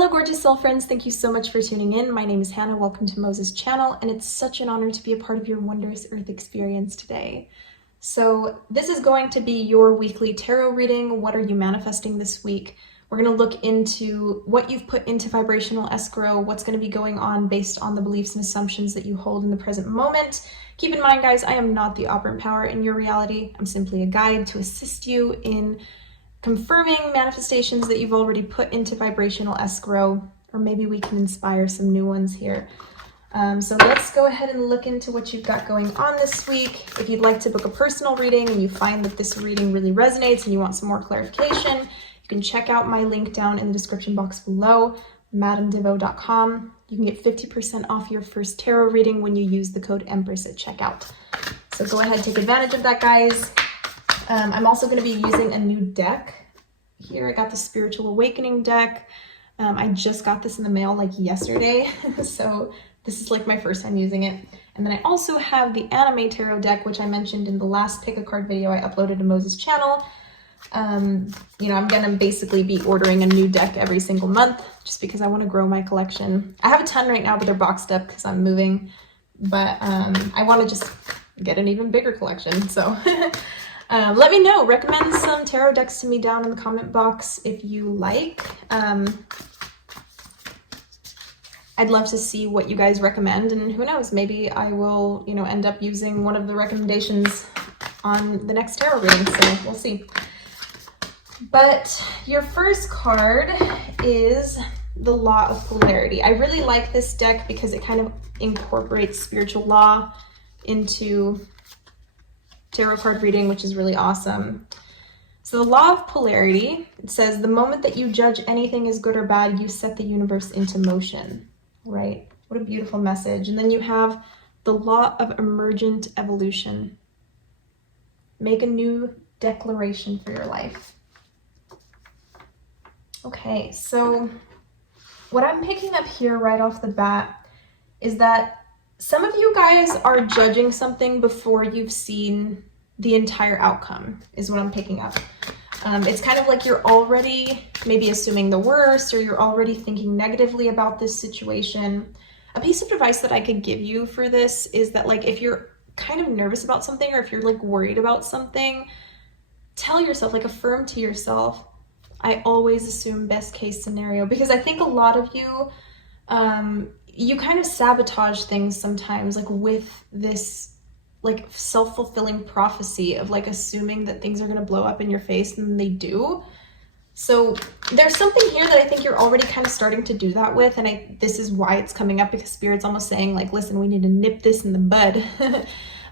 Hello, gorgeous soul friends. Thank you so much for tuning in. My name is Hannah. Welcome to Moses' channel, and it's such an honor to be a part of your wondrous earth experience today. So this is going to be your weekly tarot reading. What are you manifesting this week? We're going to look into what you've put into vibrational escrow, what's going to be going on based on the beliefs and assumptions that you hold in the present moment. Keep in mind, guys, I am not the operant power in your reality. I'm simply a guide to assist you in confirming manifestations that you've already put into vibrational escrow, or maybe we can inspire some new ones here. So let's go ahead and look into what you've got going on this week. If you'd like to book a personal reading and you find that this reading really resonates and you want some more clarification, you can check out my link down in the description box below, madamdevo.com. You can get 50% off your first tarot reading when you use the code EMPRESS at checkout. So go ahead, take advantage of that, guys. I'm also going to be using a new deck here. I got the Spiritual Awakening deck. I just got this in the mail like yesterday, so this is like my first time using it. And then I also have the Anime Tarot deck, which I mentioned in the last pick a card video I uploaded to Moses' channel. I'm going to basically be ordering a new deck every single month just because I want to grow my collection. I have a ton right now, but they're boxed up because I'm moving. But I want to just get an even bigger collection, so... let me know, recommend some tarot decks to me down in the comment box if you like. I'd love to see what you guys recommend, and who knows, maybe I will, end up using one of the recommendations on the next tarot reading, so we'll see. But your first card is the Law of Polarity. I really like this deck because it kind of incorporates spiritual law into tarot card reading, which is really awesome. So the Law of Polarity, it says, the moment that you judge anything as good or bad, you set the universe into motion, right? What a beautiful message. And then you have the Law of Emergent Evolution. Make a new declaration for your life. Okay, so what I'm picking up here right off the bat is that some of you guys are judging something before you've seen the entire outcome, is what I'm picking up. It's kind of like you're already maybe assuming the worst, or you're already thinking negatively about this situation. A piece of advice that I could give you for this is that, like, if you're kind of nervous about something, or if you're like worried about something, tell yourself, like, affirm to yourself, I always assume best case scenario, because I think a lot of you, you kind of sabotage things sometimes, like with this like self-fulfilling prophecy of like assuming that things are going to blow up in your face, and they do. So there's something here that I think you're already kind of starting to do that with, and this is why it's coming up, because Spirit's almost saying, like, listen, we need to nip this in the bud.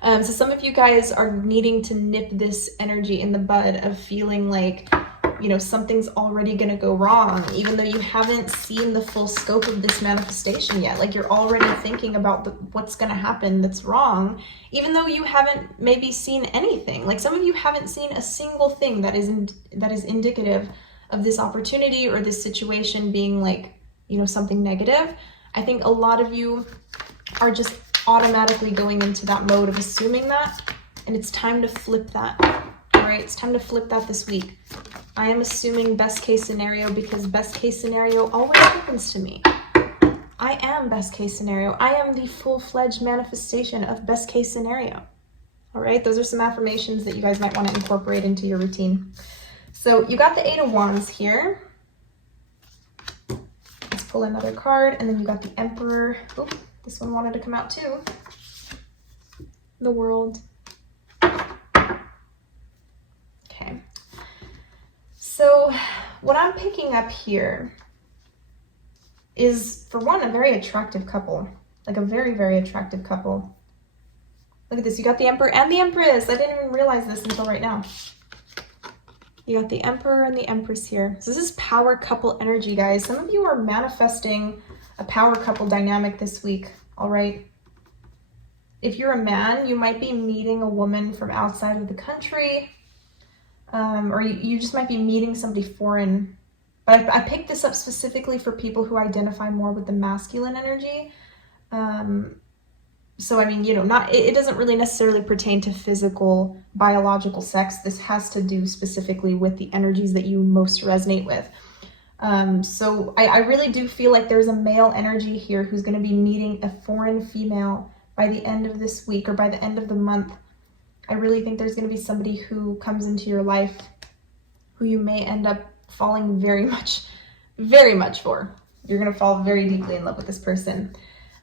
So some of you guys are needing to nip this energy in the bud of feeling like, something's already going to go wrong, even though you haven't seen the full scope of this manifestation yet. Like, you're already thinking about what's going to happen that's wrong, even though you haven't maybe seen anything. Like, some of you haven't seen a single thing that is indicative of this opportunity or this situation being like, something negative. I think a lot of you are just automatically going into that mode of assuming that, and it's time to flip that. Right, it's time to flip that this week. I am assuming best case scenario because best case scenario always happens to me. I am best case scenario. I am the full-fledged manifestation of best case scenario. All right, those are some affirmations that you guys might want to incorporate into your routine. So you got the Eight of Wands here. Let's pull another card, and then you got the Emperor. Oh, this one wanted to come out too. The World. So what I'm picking up here is, for one, a very attractive couple, like a very, very attractive couple. Look at this. You got the Emperor and the Empress. I didn't even realize this until right now. You got the Emperor and the Empress here. So this is power couple energy, guys. Some of you are manifesting a power couple dynamic this week, all right? If you're a man, you might be meeting a woman from outside of the country. Or you just might be meeting somebody foreign. But I picked this up specifically for people who identify more with the masculine energy. So, I mean, it doesn't really necessarily pertain to physical, biological sex. This has to do specifically with the energies that you most resonate with. So I really do feel like there's a male energy here who's going to be meeting a foreign female by the end of this week or by the end of the month. I really think there's going to be somebody who comes into your life who you may end up falling very much for. You're going to fall very deeply in love with this person.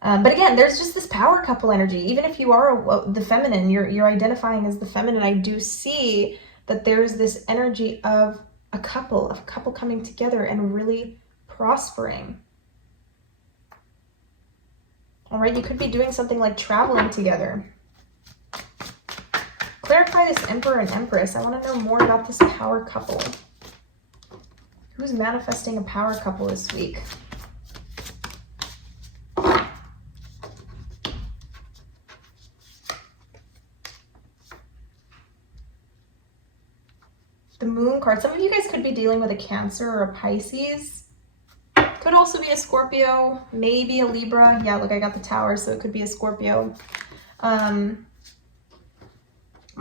But again, there's just this power couple energy. Even if you are the feminine, you're identifying as the feminine, I do see that there's this energy of a couple coming together and really prospering. All right, you could be doing something like traveling together. Clarify this Emperor and Empress. I want to know more about this power couple. Who's manifesting a power couple this week? The Moon card. Some of you guys could be dealing with a Cancer or a Pisces. Could also be a Scorpio, maybe a Libra. Yeah, look, I got the Tower, so it could be a Scorpio. I'm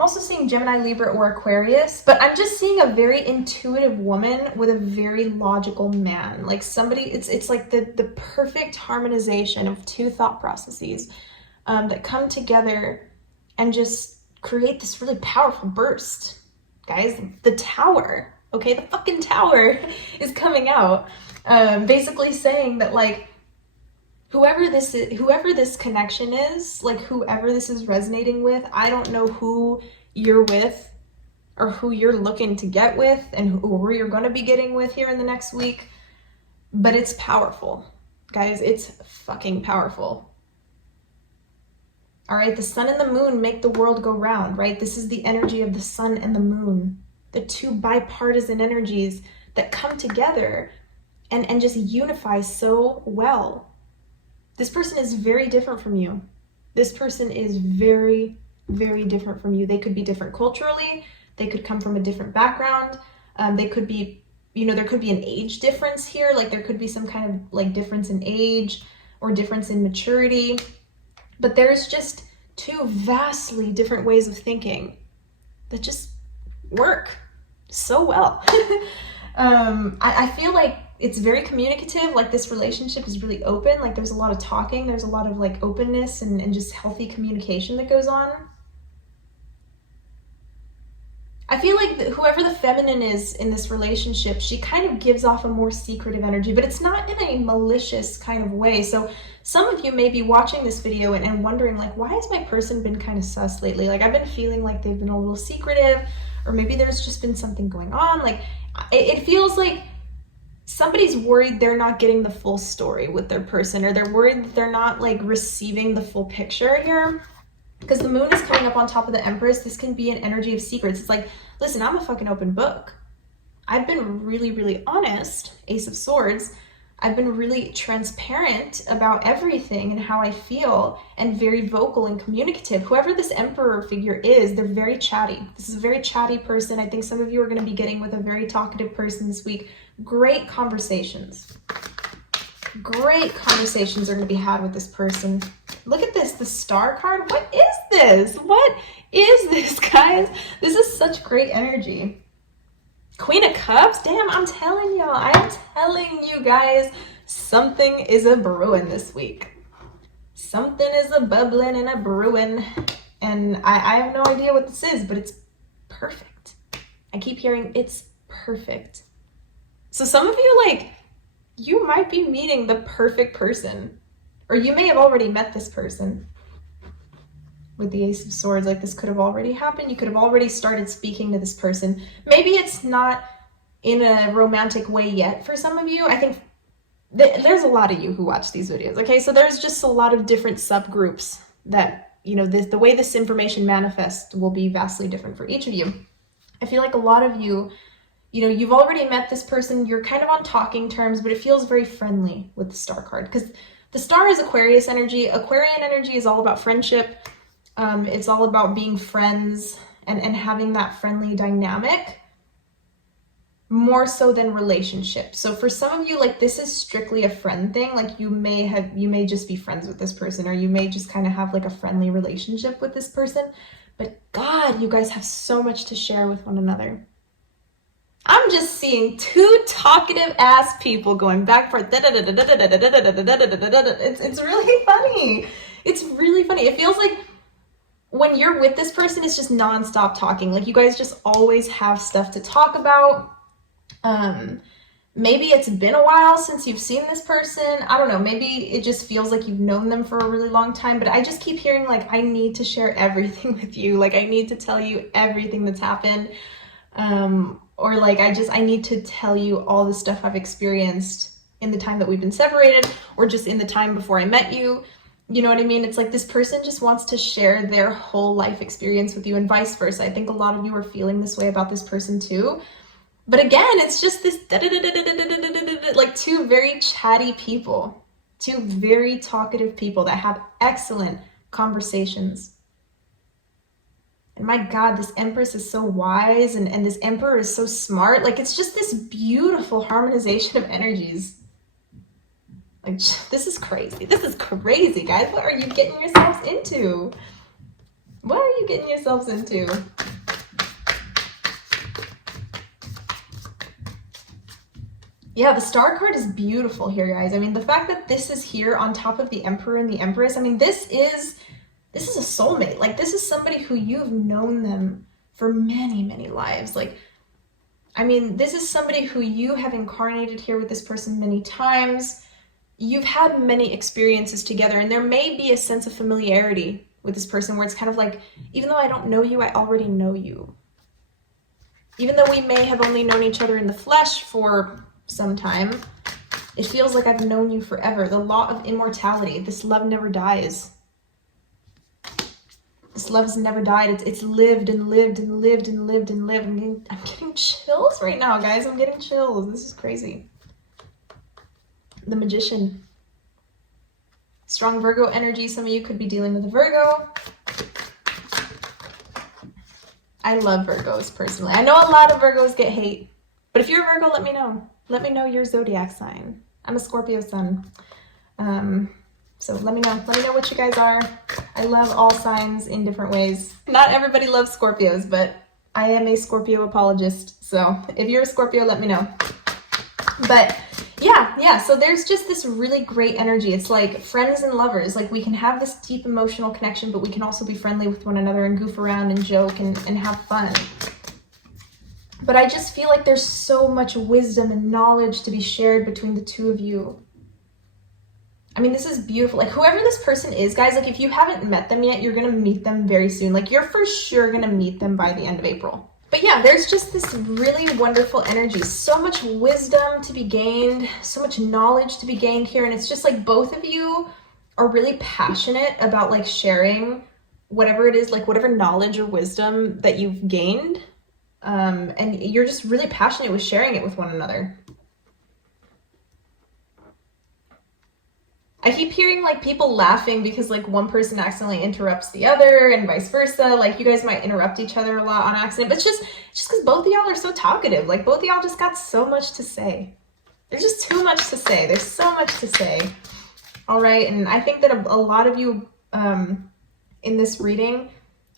also seeing Gemini, Libra, or Aquarius, but I'm just seeing a very intuitive woman with a very logical man. Like somebody, it's like the perfect harmonization of two thought processes that come together and just create this really powerful burst. Guys, the Tower, okay, the fucking Tower is coming out, basically saying that, like, whoever this connection is, like, whoever this is resonating with, I don't know who you're with or who you're looking to get with and who you're going to be getting with here in the next week, but it's powerful, guys. It's fucking powerful. All right, the sun and the moon make the world go round, right? This is the energy of the sun and the moon, the two bipartisan energies that come together and just unify so well. This person is very different from you. This person is very, very different from you. They could be different culturally. They could come from a different background. They could be, there could be an age difference here. Like there could be some kind of like difference in age or difference in maturity. But there's just two vastly different ways of thinking that just work so well. I feel like it's very communicative. Like this relationship is really open. Like there's a lot of talking. There's a lot of like openness and just healthy communication that goes on. I feel like whoever the feminine is in this relationship, she kind of gives off a more secretive energy, but it's not in a malicious kind of way. So some of you may be watching this video and wondering, like, why has my person been kind of sus lately? Like, I've been feeling like they've been a little secretive, or maybe there's just been something going on. Like, it feels like somebody's worried they're not getting the full story with their person, or they're worried that they're not, like, receiving the full picture here. Because the moon is coming up on top of the Empress. This can be an energy of secrets. It's like, listen, I'm a fucking open book. I've been really, really honest, Ace of Swords. I've been really transparent about everything and how I feel, and very vocal and communicative. Whoever this Emperor figure is, they're very chatty. This is a very chatty person. I think some of you are going to be getting with a very talkative person this week. Great conversations. Great conversations are going to be had with this person. Look at this, the Star card. What is this? What is this, guys? This is such great energy. Queen of Cups? Damn, I'm telling y'all. I'm telling you guys, something is a brewing this week. Something is a bubbling and a brewing. And I have no idea what this is, but it's perfect. I keep hearing it's perfect. So some of you, like, you might be meeting the perfect person. Or you may have already met this person. With the Ace of Swords, like this could have already happened. You could have already started speaking to this person. Maybe it's not in a romantic way yet for some of you. I think there's a lot of you who watch these videos, okay? So there's just a lot of different subgroups that, the way this information manifests will be vastly different for each of you. I feel like a lot of you, you've already met this person. You're kind of on talking terms, but it feels very friendly with the Star card because the Star is Aquarius energy. Aquarian energy is all about friendship. It's all about being friends and having that friendly dynamic more so than relationship. So for some of you, like this is strictly a friend thing. Like you may just be friends with this person, or you may just kind of have like a friendly relationship with this person. But God, you guys have so much to share with one another. I'm just seeing two talkative ass people going back for it's really funny. It's really funny. It feels like when you're with this person, it's just nonstop talking. Like you guys just always have stuff to talk about. Maybe it's been a while since you've seen this person. I don't know. Maybe it just feels like you've known them for a really long time, but I just keep hearing like, I need to share everything with you. Like I need to tell you everything that's happened. Or like, I need to tell you all the stuff I've experienced in the time that we've been separated, or just in the time before I met you. You know what I mean? It's like this person just wants to share their whole life experience with you, and vice versa. I think a lot of you are feeling this way about this person too. But again, it's just this like two very chatty people, two very talkative people that have excellent conversations. And my God, this Empress is so wise, and this Emperor is so smart. Like it's just this beautiful harmonization of energies. Like this is crazy. This is crazy, guys. What are you getting yourselves into? What are you getting yourselves into? Yeah, the Star card is beautiful here, guys. I mean, the fact that this is here on top of the Emperor and the Empress, I mean, this is a soulmate. Like, this is somebody who you've known them for many, many lives. Like, I mean, this is somebody who you have incarnated here with this person many times. You've had many experiences together, and there may be a sense of familiarity with this person where it's kind of like, even though I don't know you, I already know you. Even though we may have only known each other in the flesh for some time, it feels like I've known you forever. The law of immortality. This love never dies. This love's never died. It's lived and lived and lived and lived and lived. I'm getting chills right now, guys. I'm getting chills. This is crazy. The Magician. Strong Virgo energy. Some of you could be dealing with a Virgo. I love Virgos personally. I know a lot of Virgos get hate, but if you're a Virgo, let me know. Let me know your zodiac sign. I'm a Scorpio sun. So let me know what you guys are. I love all signs in different ways. Not everybody loves Scorpios, but I am a Scorpio apologist. So if you're a Scorpio, let me know. But yeah, so there's just this really great energy. It's like friends and lovers. Like we can have this deep emotional connection, but we can also be friendly with one another and goof around and joke and have fun. But I just feel like there's so much wisdom and knowledge to be shared between the two of you. I mean, this is beautiful. Like whoever this person is, guys, like if you haven't met them yet, you're going to meet them very soon. Like you're for sure going to meet them by the end of April. But yeah, there's just this really wonderful energy. So much wisdom to be gained, so much knowledge to be gained here. And it's just like both of you are really passionate about like sharing whatever it is, like whatever knowledge or wisdom that you've gained. And you're just really passionate with sharing it with one another. I keep hearing like people laughing because like one person accidentally interrupts the other and vice versa. Like you guys might interrupt each other a lot on accident, but it's just because both of y'all are so talkative. Like both of y'all just got so much to say. There's just too much to say. There's so much to say. All right. And I think that a lot of you in this reading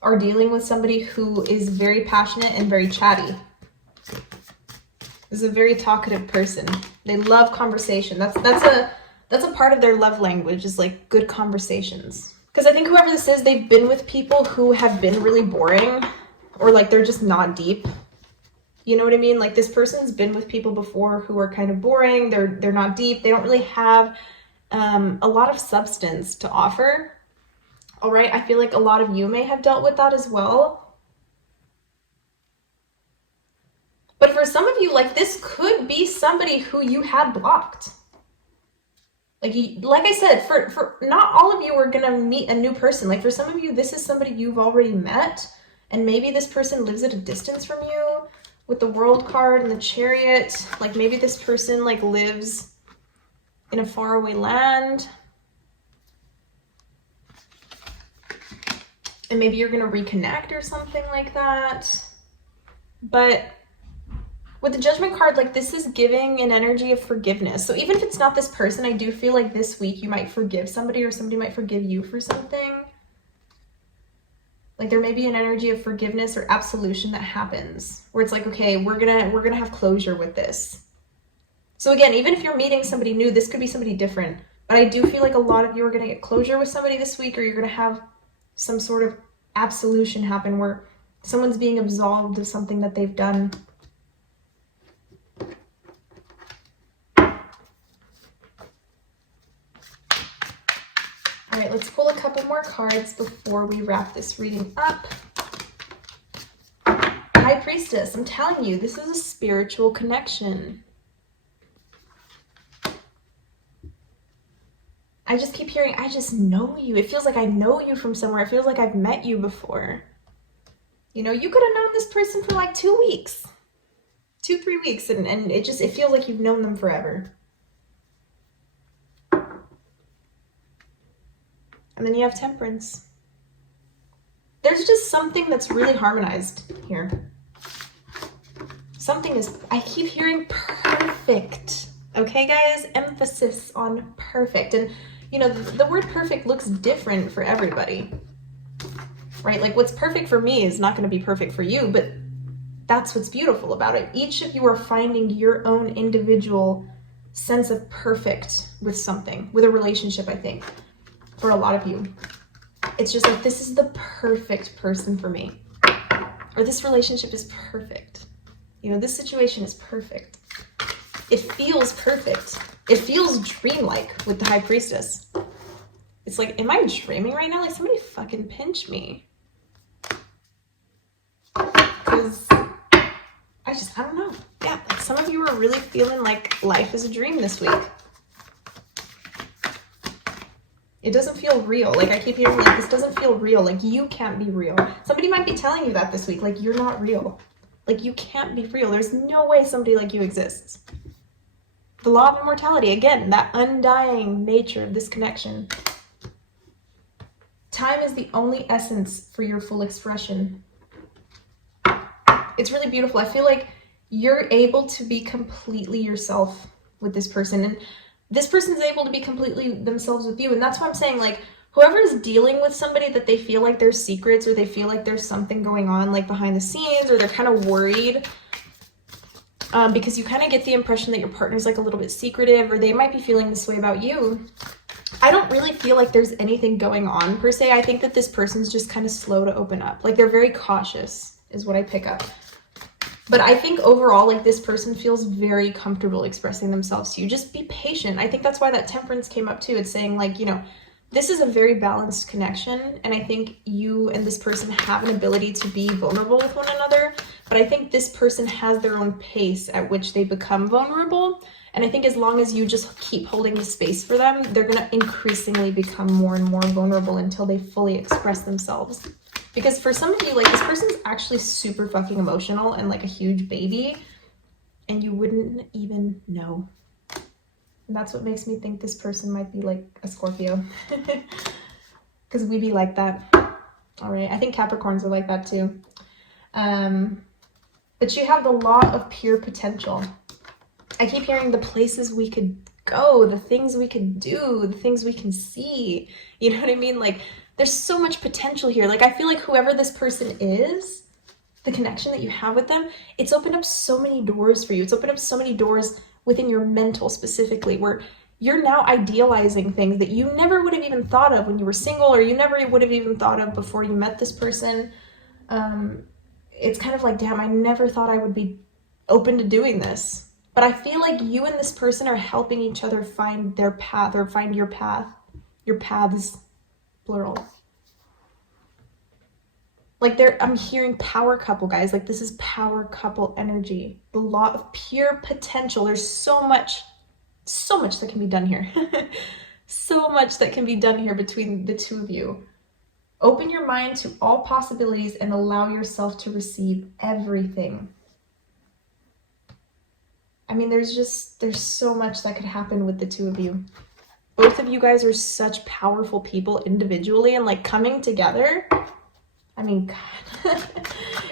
are dealing with somebody who is very passionate and very chatty. This is a very talkative person. They love conversation. That's a part of their love language, is like good conversations. Because I think whoever this is, they've been with people who have been really boring, or like they're just not deep. You know what I mean? Like this person's been with people before who are kind of boring. They're not deep. They don't really have a lot of substance to offer. All right, I feel like a lot of you may have dealt with that as well. But for some of you, like this could be somebody who you had blocked. Like I said, for not all of you are gonna meet a new person. Like for some of you, this is somebody you've already met, and maybe this person lives at a distance from you with the World card and the Chariot. Like maybe this person like lives in a faraway land. And maybe you're gonna reconnect or something like that. But with the Judgment card, like this is giving an energy of forgiveness. So even if it's not this person, I do feel like this week you might forgive somebody, or somebody might forgive you for something. Like there may be an energy of forgiveness or absolution that happens where it's like, okay, we're gonna have closure with this. So again, even if you're meeting somebody new, this could be somebody different. But I do feel like a lot of you are gonna get closure with somebody this week, or you're gonna have some sort of absolution happen where someone's being absolved of something that they've done. All right, let's pull a couple more cards before we wrap this reading up. High Priestess, I'm telling you, this is a spiritual connection. I just keep hearing, I just know you. It feels like I know you from somewhere. It feels like I've met you before. You know, you could have known this person for like 2 weeks, 2-3 weeks, and it feels like you've known them forever. And then you have Temperance. There's just something that's really harmonized here. Something is, I keep hearing perfect. Okay, guys? Emphasis on perfect. And, you know, the word perfect looks different for everybody. Right? Like what's perfect for me is not going to be perfect for you, but that's what's beautiful about it. Each of you are finding your own individual sense of perfect with something, with a relationship, I think. For a lot of you, it's just like, this is the perfect person for me, or this relationship is perfect. You know, this situation is perfect. It feels perfect. It feels dreamlike with the High Priestess. It's like, am I dreaming right now? Like somebody fucking pinch me. Because I don't know. Yeah, like some of you are really feeling like life is a dream this week. It doesn't feel real. Like I keep hearing like, this doesn't feel real. Like you can't be real. Somebody might be telling you that this week. Like you're not real. Like you can't be real. There's no way somebody like you exists. The law of immortality, again, that undying nature of this connection. Time is the only essence for your full expression. It's really beautiful. I feel like you're able to be completely yourself with this person. And this person's able to be completely themselves with you. And that's why I'm saying, like, whoever's dealing with somebody that they feel like there's secrets, or they feel like there's something going on like behind the scenes, or they're kind of worried because you kind of get the impression that your partner's like a little bit secretive, or they might be feeling this way about you. I don't really feel like there's anything going on per se. I think that this person's just kind of slow to open up. Like they're very cautious is what I pick up. But I think overall, like this person feels very comfortable expressing themselves to you. Just be patient. I think that's why that Temperance came up too. It's saying like, you know, this is a very balanced connection. And I think you and this person have an ability to be vulnerable with one another. But I think this person has their own pace at which they become vulnerable. And I think as long as you just keep holding the space for them, they're going to increasingly become more and more vulnerable until they fully express themselves. Because for some of you, like this person's actually super fucking emotional and like a huge baby, and you wouldn't even know. And that's what makes me think this person might be like a Scorpio. Because we be like that. All right, I think Capricorns are like that too. But you have the law of pure potential. I keep hearing the places we could go, the things we could do, the things we can see. You know what I mean? Like, there's so much potential here. Like, I feel like whoever this person is, the connection that you have with them, it's opened up so many doors for you. It's opened up so many doors within your mental specifically, where you're now idealizing things that you never would have even thought of when you were single, or you never would have even thought of before you met this person. It's kind of like, damn, I never thought I would be open to doing this. But I feel like you and this person are helping each other find their path, or find your path, your paths, plural. Like I'm hearing power couple, guys. Like this is power couple energy. The law of pure potential. There's so much that can be done here. So much that can be done here between the two of you. Open your mind to all possibilities and allow yourself to receive everything. I mean, there's so much that could happen with the two of you. Both of you guys are such powerful people individually, and like coming together, I mean, God,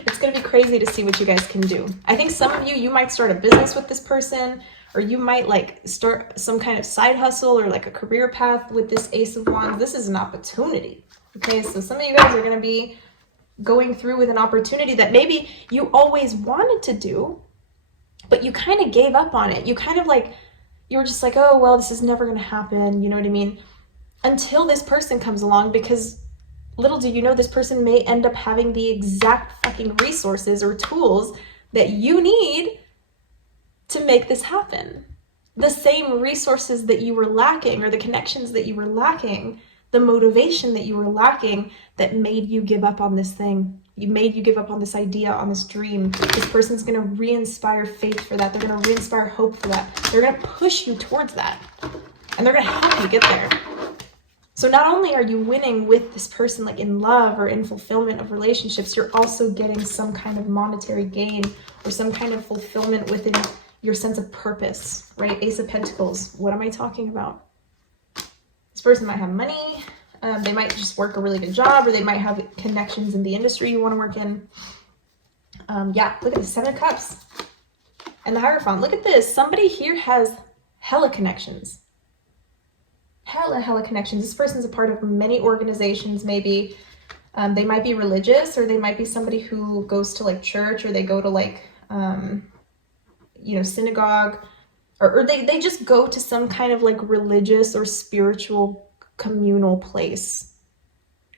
it's going to be crazy to see what you guys can do. I think some of you might start a business with this person, or you might like start some kind of side hustle or like a career path with this Ace of Wands. This is an opportunity. Okay, so some of you guys are going to be going through with an opportunity that maybe you always wanted to do, but you kind of gave up on it. You kind of like, you were just like, oh, well, this is never going to happen. You know what I mean? Until this person comes along, because little do you know, this person may end up having the exact fucking resources or tools that you need to make this happen. The same resources that you were lacking, or the connections that you were lacking, the motivation that you were lacking, that made you give up on this thing. You made you give up on this idea, on this dream. This person's going to re-inspire faith for that. They're going to re-inspire hope for that. They're going to push you towards that. And they're going to help you get there. So not only are you winning with this person, like in love or in fulfillment of relationships, you're also getting some kind of monetary gain or some kind of fulfillment within your sense of purpose, right? Ace of Pentacles. What am I talking about? This person might have money. They might just work a really good job, or they might have connections in the industry you want to work in. Yeah, look at the 7 of Cups and the Hierophant. Look at this. Somebody here has hella connections. Hella connections. This person's a part of many organizations, maybe. They might be religious, or they might be somebody who goes to like church, or they go to like, synagogue, or they just go to some kind of like religious or spiritual communal place.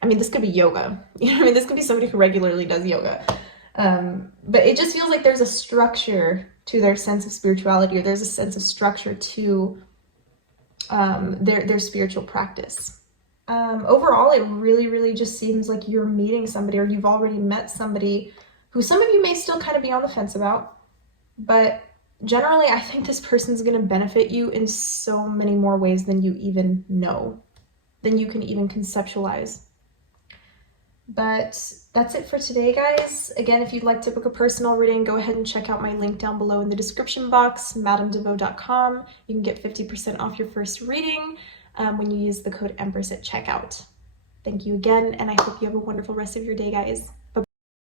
I mean, this could be yoga. You know what I mean? This could be somebody who regularly does yoga. But it just feels like there's a structure to their sense of spirituality, or there's a sense of structure to their spiritual practice. Overall, it really just seems like you're meeting somebody, or you've already met somebody who some of you may still kind of be on the fence about, but generally I think this person's going to benefit you in so many more ways than you even know, than you can even conceptualize. But that's it for today, guys. Again, if you'd like to book a personal reading, go ahead and check out my link down below in the description box, madamdevoe.com. You can get 50% off your first reading when you use the code EMPRESS at checkout. Thank you again, and I hope you have a wonderful rest of your day, guys. Bye-bye.